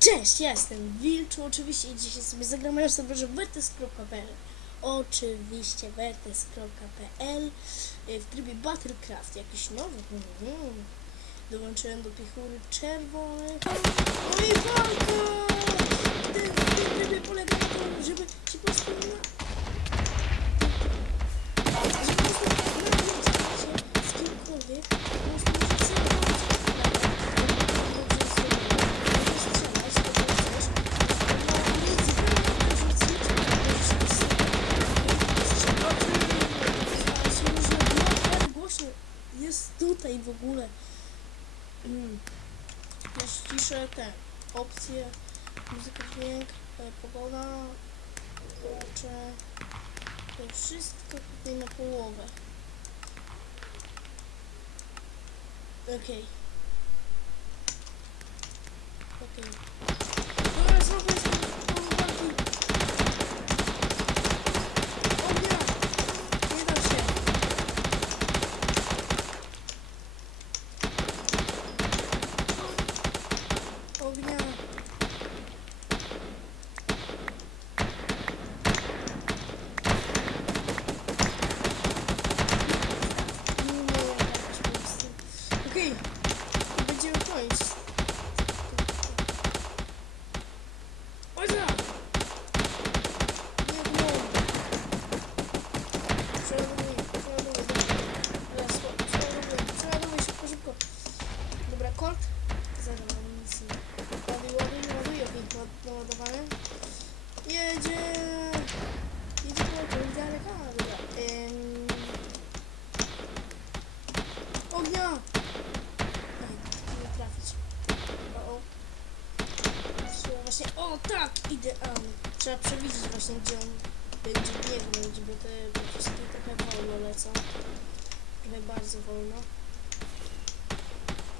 Cześć, ja jestem Wilczu oczywiście i dzisiaj sobie zagramy na serwerze vertes.pl Oczywiście vertes.pl y, w trybie Battlecraft, jakiś nowy mhm. Dołączyłem do pichury czerwonej No i walka! Ten, ten trybie polega na tym, żeby się po prostu na... tutaj w ogóle. Mm. Też ciszę te opcje, muzyka, dźwięk, e, pogoda, kurczę, wszystko tutaj na połowę. Okej. Okej. Dobra, znowu jestem w polu walki. Ognia! Nie dam się. Ognia. Nie umiem jechać po prostu. Okej. Będziemy kończyć. Ojca! Nie gnom. Przeładowuj, przeładowuj. Teraz, przeładowuj, przeładowuj szybko, szybko. Dobra, kort. Zero amunicji. Ładuj, ładuj, ładuj. Okej, ład- naładowane. Jedzie! Jedzie kort, daleka. Dobra. Ym... Ognia! Ej, nie trafić. O, o. Trzeba właśnie. O tak! Idealnie. Trzeba przewidzieć właśnie gdzie on będzie biegnąć, bo te wszystkie trochę wolno lecą. Trochę bardzo wolno.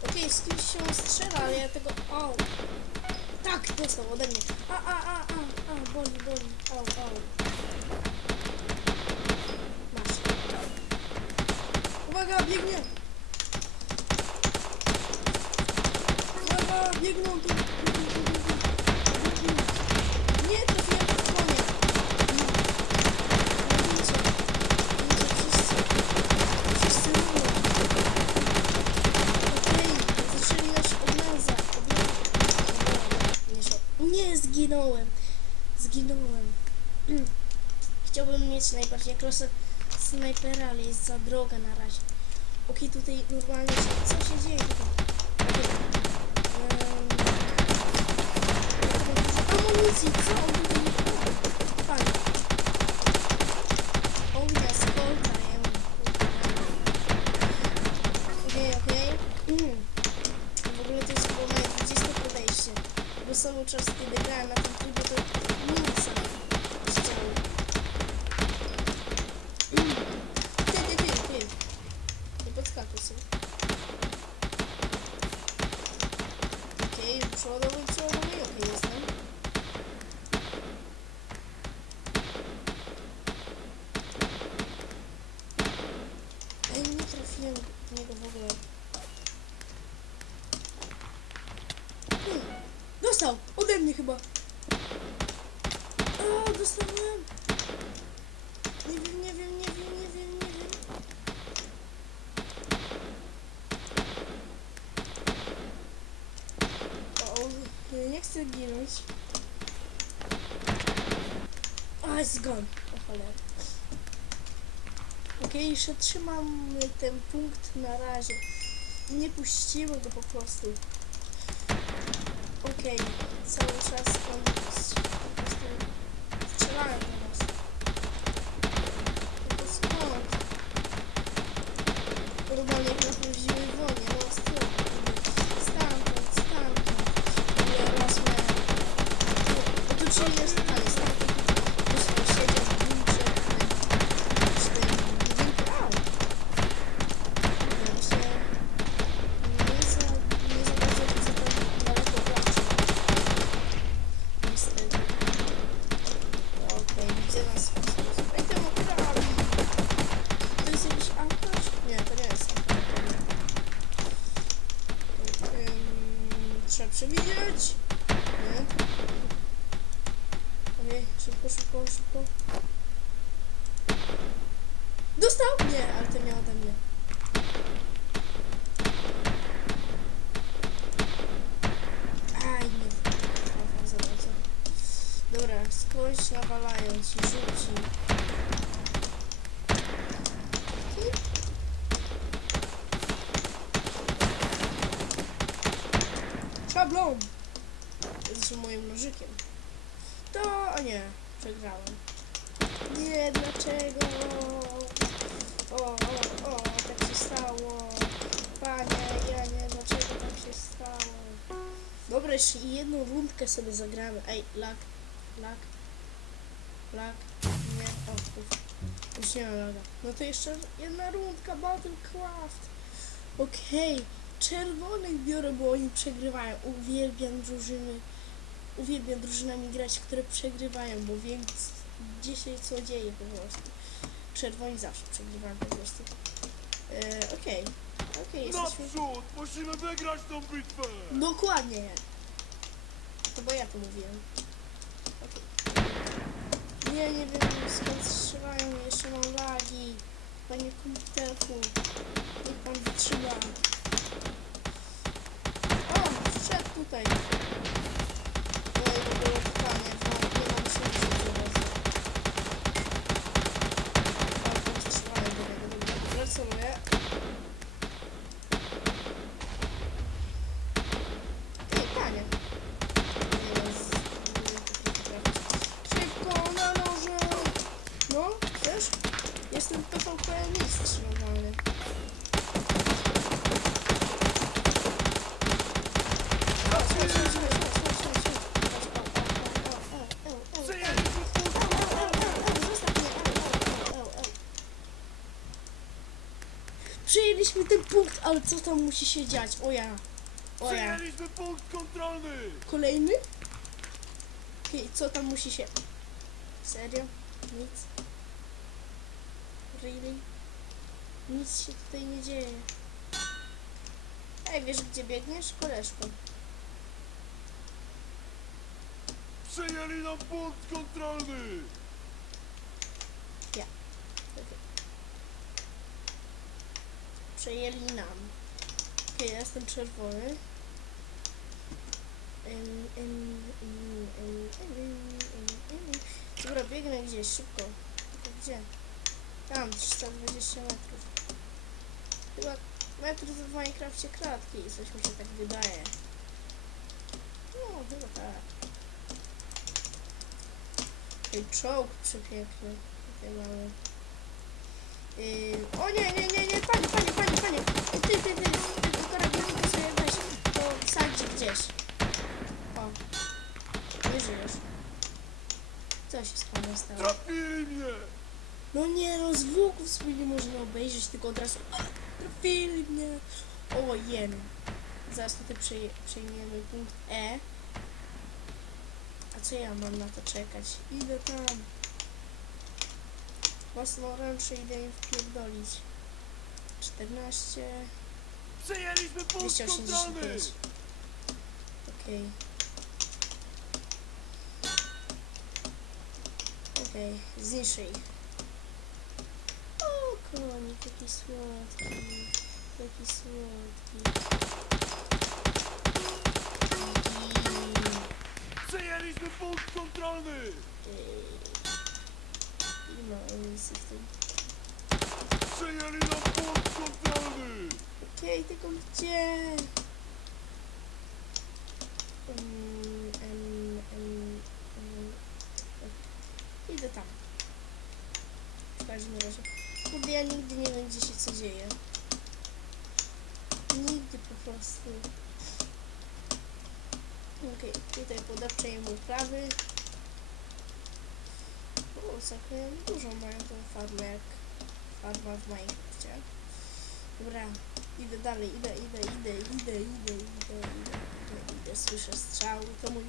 Okej, z kimś się strzela, ale ja tego. O! Tak! Dostał ode mnie. A, a, a, a, a, boli, boli. Au, au. Masz. Uwaga, biegnie! Uwaga, biegną tu! Nie, trafiłem w konia! Widzicie, widzicie, wszyscy, wszyscy równo. Okej, zaczęli nas oglądać, oglądać. Nie, szło. nie, zginąłem, zginąłem. Mm. Chciałbym najbardziej klasę snajpera, ale jest za droga na razie. Okej, tutaj normalnie, co się dzieje tutaj? Em, Amunicji, co on tutaj o, Fajnie. Ognia, skolta, ja Okej, okej. Mm. W ogóle to jest było moje 20 podejście. Bo cały czas, kiedy grałem na tym trybie, to nic sam się działo. Mm. Ty, ty, ty, ty. Nie podskakuj sobie. Okej, przeładowuj, przeładowuj, okej, jestem. Ej, nie trafiłem w niego w ogóle. Hmm. Dostał! Ode mnie chyba! A, dostałem! Nie wiem, nie wiem, nie wiem, nie wiem, nie wiem. O, ja nie chcę ginąć. A, jest gone. O cholera. Okej, jeszcze trzymam ten punkt na razie. Nie puścimy go po prostu. Okej, cały czas on po prostu strzelają do nas. No to skąd? Normalnie jak na prawdziwej wojnie, no stąd, stamtąd, stamtąd. Ja raz miałem... Otoczyli nas totalnie, stamtąd. Po prostu siedział w bunkrze, w tym budynku. Au! Ja się nie za, nie za bardzo widzę to daleko w lacie. Nie, ale to nie ode mnie. Aj, nie trafiam za bardzo. Dobra, skądś nawalają ci, rzuci. Szablon! Z moim nożykiem. To, a nie, przegrałem. Nie, dlaczego? O, o, o, tak się stało. Panie, ja nie, dlaczego tak się stało? Dobra, jeszcze jedną rundkę sobie zagramy. Ej, lag, lag, lag, nie, o, uf. Już nie ma laga. No to jeszcze jedna rundka, Battlecraft. Okej, czerwonych biorę, bo oni przegrywają. Uwielbiam drużyny, uwielbiam drużynami grać, które przegrywają, bo wiem, gdzie się co dzieje po prostu. Czerwoni zawsze przegrywają po prostu. E, Okej, okej, jesteśmy... Naprzód! Musimy wygrać tą bitwę! Dokładnie. To bo ja to mówiłem. Nie, nie wiem skąd strzelają, jeszcze mam lagi. Panie komputerku, niech pan wytrzyma. O, wszedł tutaj. No i w ogóle pytanie, bo nie mam się zaraz. O, tam strzelają do niego, dobra, dobra, celuję. Ej, panie. Jezu, nie potrafię trafić. Szybko, na noże! No, chcesz? Jestem PvP mistrz normalny. Chodź, chodź, chodź, chodź, chodź, chodź, chodź, chodź. Przyjęliśmy punkt Au, au, au, au, kontrolny! au, au, zostaw mnie, au, au, au, au. Przyjęliśmy ten punkt, ale co tam musi się dziać? O ja. O ja. Przyjęliśmy punkt kontrolny! Kolejny? Okej, co tam musi się... Serio? Nic? Really? Nic się tutaj nie dzieje. Ej, wiesz gdzie biegniesz? Koleżko. Przyjęli nam punkt kontrolny! Okej. Przejęli nam. Okej, ja jestem czerwony. Dobra, biegnę gdzieś, szybko. Tylko gdzie? Tam, 320 metrów. Chyba metrów w Minecrafcie kratki, coś mi się tak wydaje. No, chyba tak. Ej, czołg przepiękny. Tutaj mamy. Yy, o nie, nie, nie, nie, panie, panie, panie, panie. Ty, ty, ty, ty, ty karabinkę sobie weź, to wsadź gdzieś. O, nie żyjesz. Co się z panem stało? Trafili mnie! No nie, no zwłoków sobie nie można obejrzeć, tylko od razu a, trafili mnie. O, jen. Zaraz tutaj przej przejmiemy punkt E. A co ja mam na to czekać? Idę tam. Własnoręcznie idę im wpierdolić. 14, Przyjęliśmy punkt kontrolny! 285. Okej. Okej, zniszczę ich. O, konik, jaki słodki. Jaki słodki. I, Przyjęliśmy punkt kontrolny! Tym? Przyjęli nam kontrolny! Okej, tylko gdzie? Um, um, um, um, idę tam. W każdym razie. Kurde, ja nigdy nie wiem, gdzie się co dzieje. Nigdy po prostu. Okej, tutaj podawcze im uprawy. Całkiem dużo mają tą farmę, jak farma w Minecrafcie. Dobra, idę dalej, idę, idę, idę, idę, idę, idę, idę, idę, idę. Słyszę strzały, to mój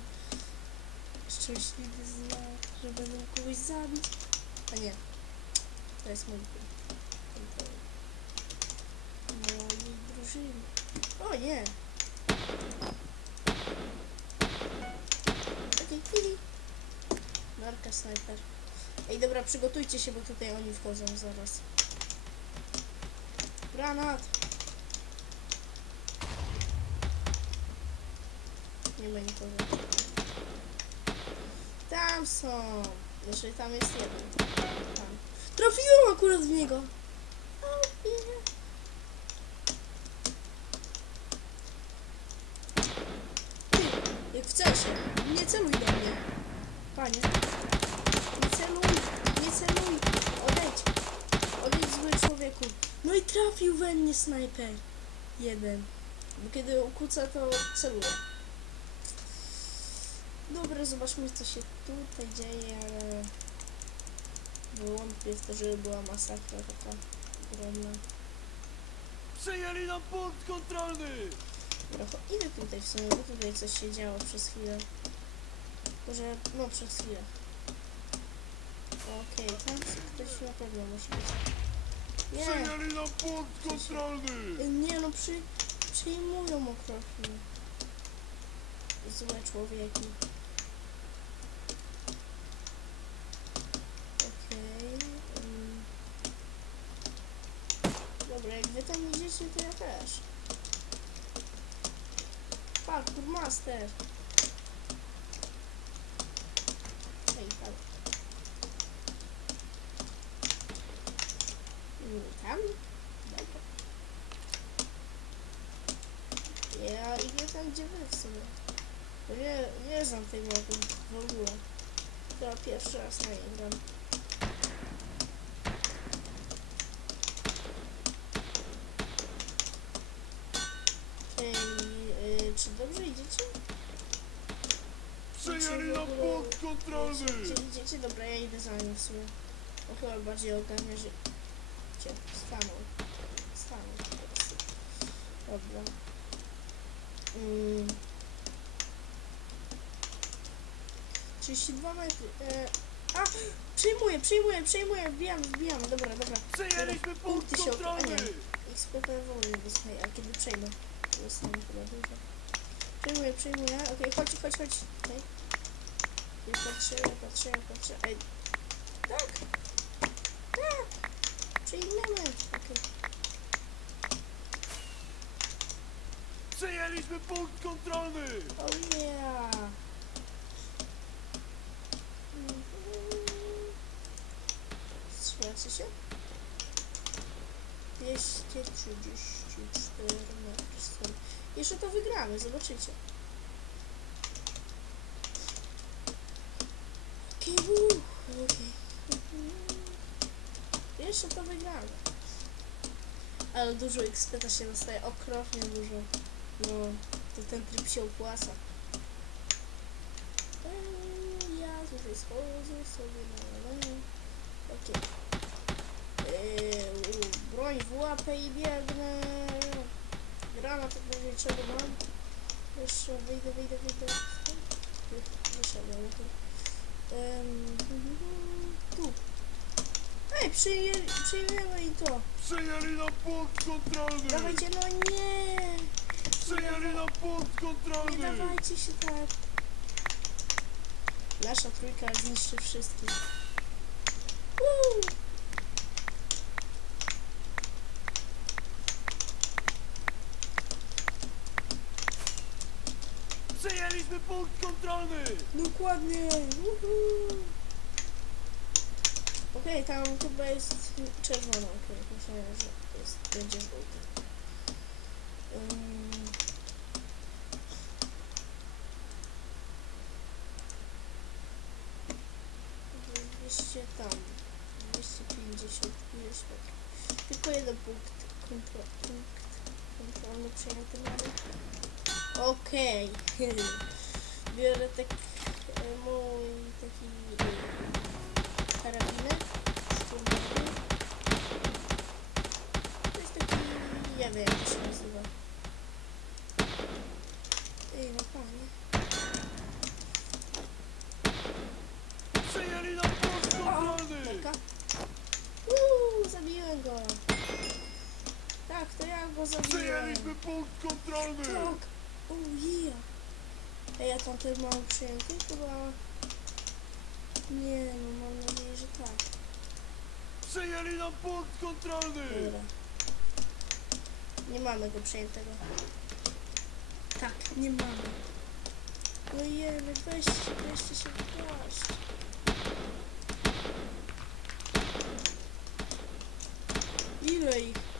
szczęśliwy znak, że będę kogoś zabić. A nie, to jest mój. Mojej drużyny. O nie! Okej, okay, Narka snajper. Ej, dobra, przygotujcie się, bo tutaj oni wchodzą zaraz. Granat! Nie ma nikogo. Tam są! Znaczy tam jest jeden. Tam. Trafiłem akurat w niego! Ty, jak w cesie. Nie celuj do mnie. Panie. Nie celuj, nie celuj. Odejdź. Odejdź zły człowieku. No i trafił we mnie snajper. Jeden. Bo kiedy ukłóca to celuje. Dobra, zobaczmy co się tutaj dzieje, ale wątpię w to, żeby była masakra taka ogromna. Przejęli nam punkt kontrolny! Cho- idę tutaj w sumie, bo tutaj coś się działo przez chwilę. Może, no przez chwilę. Okej, tam ktoś na pewno musi być. Nie, Przejęli nam punkt kontrolny! nie no, przy, przyjmują okropnie. Złe człowieki. Okej. ym. Dobra, jak wy tam idziecie, to ja też. Parkour Master. Ej, tam. Mm, Tam? Dobra. Ja idę tam, gdzie wy w sumie. Bo nie, nie znam tej mapy w ogóle. To pierwszy raz na niej gram. Ej, y, czy dobrze idziecie? Przejęli nam punkt kontrolny! Czy idziecie? Dobra, ja idę za nim w sumie. On chyba bardziej ogarnia, że... Gdzie? Stanął. Stanął po prostu. Dobra. Mm. 32 metry. E, a! Przyjmuję, przyjmuję, przyjmuję. Wbijamy, wbijamy. Dobra, dobra. Przejęliśmy punkt Punkty się kontrolny! okazuje. XPPW nie dostaję, a kiedy przejmę? To dostanę chyba dużo. Przyjmuję, przyjmuję. Okej, chodź, chodź, chodź. Okej. I patrzymy, patrzymy, patrzymy. Ej. Tak! Tak! Przyjmiemy. Okej. Przejęliśmy punkt kontrolny! Yeah! Mhm. Słyszy się? 234 metry stąd. Jeszcze to wygramy, zobaczycie. Okej, okay, okej. Mhm. Jeszcze to wygramy. Ale dużo XP się dostaje, okropnie dużo. No, to ten tryb się opłaca. Eee, Ja tutaj schodzę sobie na na- Okej. Eee, u- broń w łapę i biegnę. Granat pewnie czego mam. Jeszcze wyjdę, wyjdę, wyjdę. Wy- Wyszedłem, Tu. Ej, przyjęli, przyjmiemy i to. Przejęli nam punkt kontrolny! Dawajcie, no nie! Przejęli nam punkt kontrolny! Nie dawajcie się tak. Nasza trójka zniszczy wszystkich. Woo! Przejęliśmy punkt kontrolny! Dokładnie! Uhu. Okej, okay, tam chyba jest czerwona, okej, okay, myślałem, że jest, będzie żółta. Um. 200 tam 250 ileś metrów. Tylko jeden punkt, kontrol, punkt kontrolny przejmowany. Okej. Okay. Biorę tak e, mój taki e, karabinek z To jest taki, ja wiem, jak. Go zabiłem. Przejęliśmy punkt kontrolny! Tak. O yeah. Ej, a tamten mam przyjęty? Chyba... Nie, no mam nadzieję, że tak. Przejęli nam punkt kontrolny! Dobra. Nie mamy go przejętego. Tak, nie mamy. No jemy, weźcie, weźcie się wpaść. Ile ich?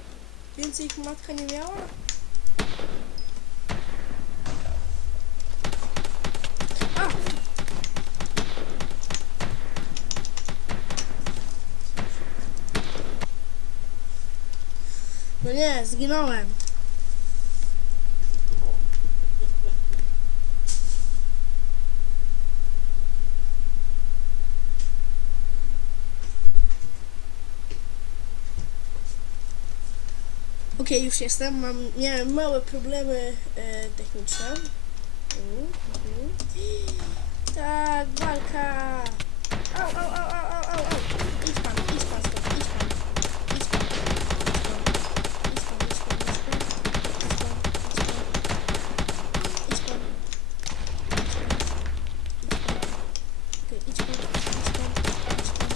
Więcej ich matka nie miała? No nie, zginąłem. Okej, już jestem. Mam, miałem małe problemy e, techniczne. Mhm, mhm. Tak, walka! Au, au, au, au, au, au! Idź pan, idź pan stąd, idź pan. Idź pan, idź pan. Idź pan, idź pan, idź pan. Idź pan, idź pan. Idź pan. Idź pan. Okej, idź pan, idź pan, idź pan.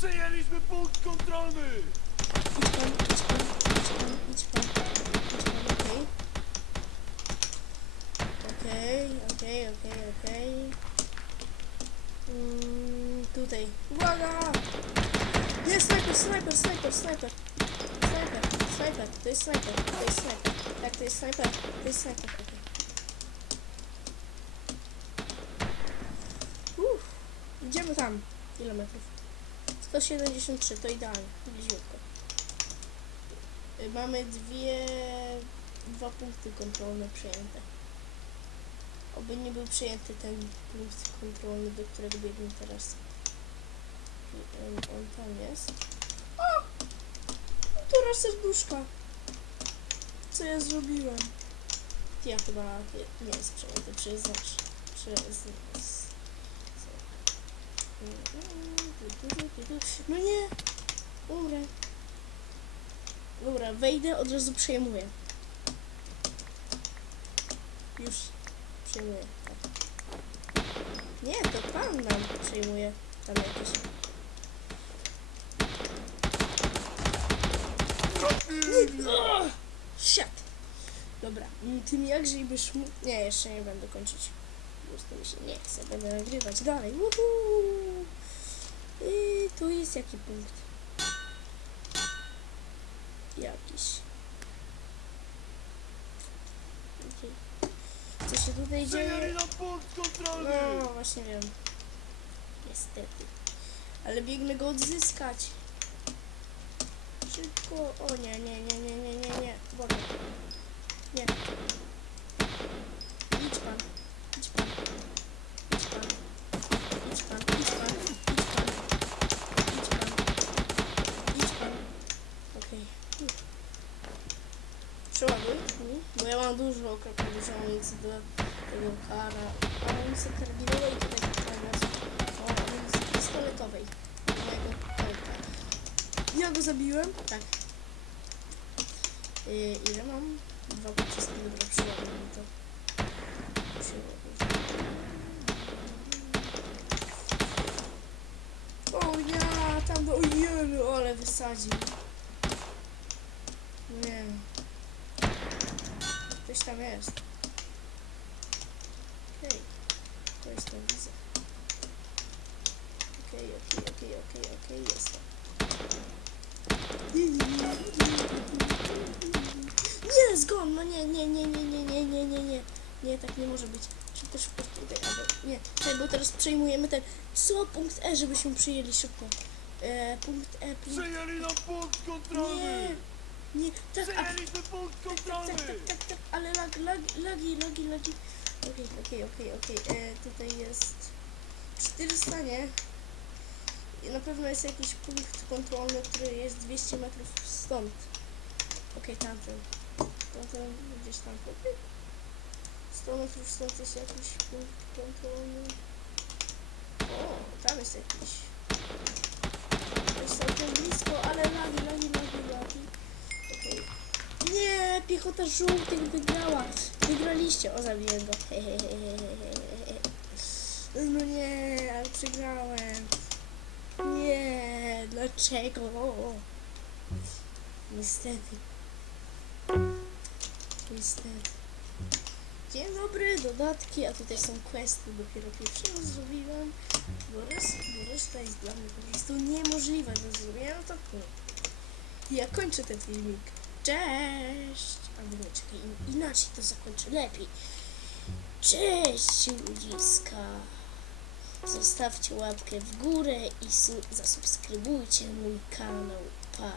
Przejęliśmy punkt kontrolny! Idź pan, idź pan, idź pan, idź pan, idź pan, okej. Okej, okej, okej, okej. Mm, tutaj. Uwaga! Nie, snajper, snajper, snajper, snajper. Snajper, snajper, to jest snajper, to jest snajper. Tak, to jest snajper, to jest snajper, okej. Uff, idziemy tam. Ile metrów? 173, to idealnie, bliziutko. Y, Mamy dwie, dwa punkty kontrolne przejęte. Oby nie był przejęty ten punkt kontrolny, do którego biegnie teraz. I On, on tam jest. O! Półtora serduszka. Co ja zrobiłem? Ja chyba nie, nie jest przejęty przez. Przez. No nie! Umrę. Dobra, wejdę, od razu przejmuję. Już przejmuję. Nie, to pan nam przejmuje. Tam jakieś. Siad! Dobra, mm, tym jakże i byś. Nie, jeszcze nie będę kończyć. Prostu mi się nie chce, będę nagrywać dalej. Woohoo! I tu jest jaki punkt? Jakiś. Co się tutaj dzieje? nam punkt kontrolny! No, właśnie wiem. Niestety. Ale biegnę go odzyskać. Szybko. O nie, nie, nie, nie, nie, nie, nie. Boże. Nie. Dużo amunicji do tego kara. Amunicji karabinowej i tutaj teraz o amunicji pistoletowej. do Mojego kolka. Ja go zabiłem? Tak. Yy, ile mam? Dwa pociski, dobra, przeładuj mi to. O ja, tam do ojelu, ale wysadził. Nie. Ktoś tam jest. Okej. Ktoś tam widzę. Okej, okej, okej, okej, okej, jestem. Nie, zgon! No nie, nie, nie, nie, nie, nie, nie, nie, nie. Nie, tak nie może być. Czy też po tutaj, albo... Nie, czekaj, bo teraz przejmujemy ten... Co? Punkt E, żebyśmy przyjęli szybko. E, punkt E, punkt... Przejęli nam punkt kontrolny! Nie, tak, a, Przejęliśmy punkt tak, kontrolny! tak, tak, tak, tak, ale lag, lag, lagi, lagi, lagi. Okej, okej, okej, okej. E, Tutaj jest 400, nie? I na pewno jest jakiś punkt kontrolny, który jest 200 metrów stąd. Okej, tamten. Tamten gdzieś tam. Okej. 100 metrów stąd jest jakiś punkt kontrolny. O, tam jest jakiś. To jest całkiem blisko, ale lagi, lagi, lagi. Piechota żółtych wygrała. Wygraliście. O, zabiję go. No nie, ale przegrałem. Nie, dlaczego? Niestety. Niestety. Dzień dobry, dodatki, a tutaj są questy, dopiero pierwszy raz zrobiłem, bo, res, bo reszta jest dla mnie po prostu niemożliwa do zrobienia, no to chuj. Ja kończę ten filmik. Cześć! Albo nie, czekaj, in- inaczej to zakończę, lepiej. Cześć ludziska! Zostawcie łapkę w górę i su- zasubskrybujcie mój kanał. Pa!